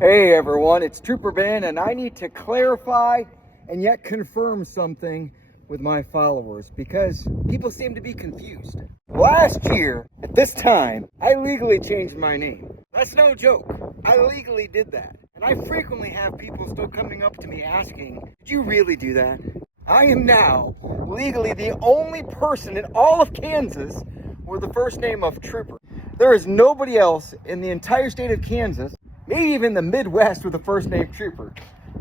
Hey everyone, it's Trooper Ben, and I need to clarify and yet confirm something with my followers because people seem to be confused. Last year, at this time, I legally changed my name. That's no joke. I legally did that. And I frequently have people still coming up to me asking, did you really do that? I am now legally the only person in all of Kansas with the first name of Trooper. There is nobody else in the entire state of Kansas, maybe even the Midwest, with the first name Trooper,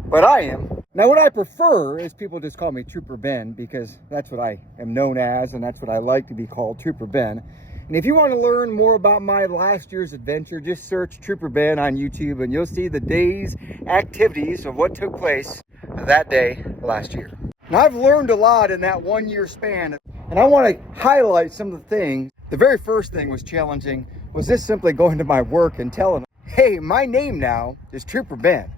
but I am. Now what I prefer is people just call me Trooper Ben because that's what I am known as and that's what I like to be called, Trooper Ben. And if you want to learn more about my last year's adventure, just search Trooper Ben on YouTube and you'll see the day's activities of what took place that day last year. Now I've learned a lot in that 1 year span, and I want to highlight some of the things. The very first thing was challenging was just simply going to my work and telling them, hey, my name now is Trooper Ben.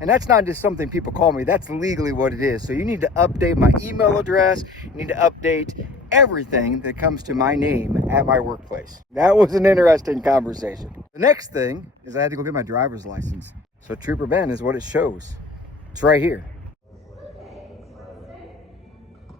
And that's not just something people call me, that's legally what it is. So you need to update my email address, you need to update everything that comes to my name at my workplace. That was an interesting conversation. The next thing is I had to go get my driver's license. So Trooper Ben is what it shows. It's right here.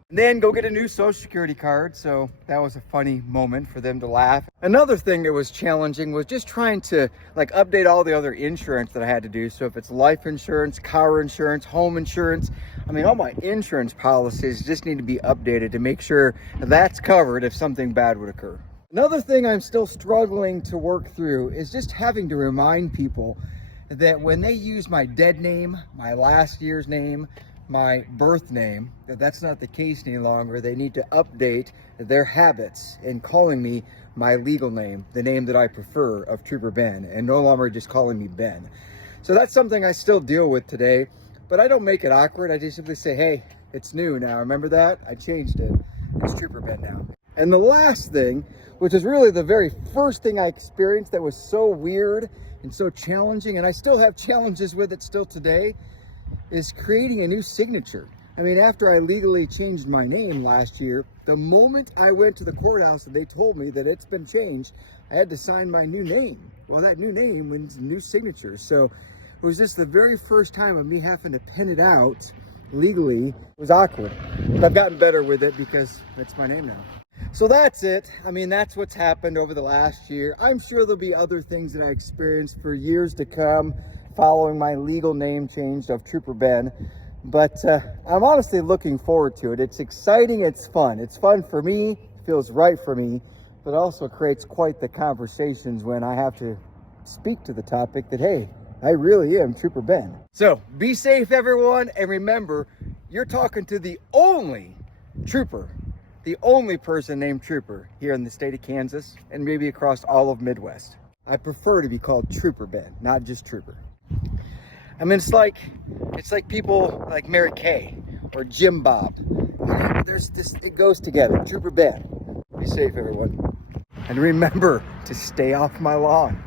And then go get a new social security card. So that was a funny moment for them to laugh. Another thing that was challenging was just trying to update all the other insurance that I had to do. So if it's life insurance, car insurance, home insurance, I mean, all my insurance policies just need to be updated to make sure that's covered if something bad would occur. Another thing I'm still struggling to work through is just having to remind people that when they use my dead name, my last year's name, my birth name, that's not the case any longer. They need to update their habits in calling me my legal name, the name that I prefer of Trooper Ben, and no longer just calling me Ben. So that's something I still deal with today, but I don't make it awkward. I just simply say, hey, it's new now. Remember that? I changed it. It's Trooper Ben now. And the last thing, which is really the very first thing I experienced that was so weird and so challenging, and I still have challenges with it still today, is creating a new signature. I mean, after I legally changed my name last year, the moment I went to the courthouse and they told me that it's been changed, I had to sign my new name. Well, that new name means new signature. So it was just the very first time of me having to pen it out legally. It was awkward. But I've gotten better with it because that's my name now. So that's it. I mean, that's what's happened over the last year. I'm sure there'll be other things that I experienced for years to come following my legal name change of Trooper Ben. But I'm honestly looking forward to it. It's exciting, it's fun. It's fun for me, it feels right for me, but also creates quite the conversations when I have to speak to the topic that, hey, I really am Trooper Ben. So be safe, everyone, and remember, you're talking to the only Trooper, the only person named Trooper here in the state of Kansas and maybe across all of Midwest. I prefer to be called Trooper Ben, not just Trooper. I mean, it's like people like Mary Kay or Jim Bob. There's this, it goes together. Trooper Ben. Be safe, everyone. And remember to stay off my lawn.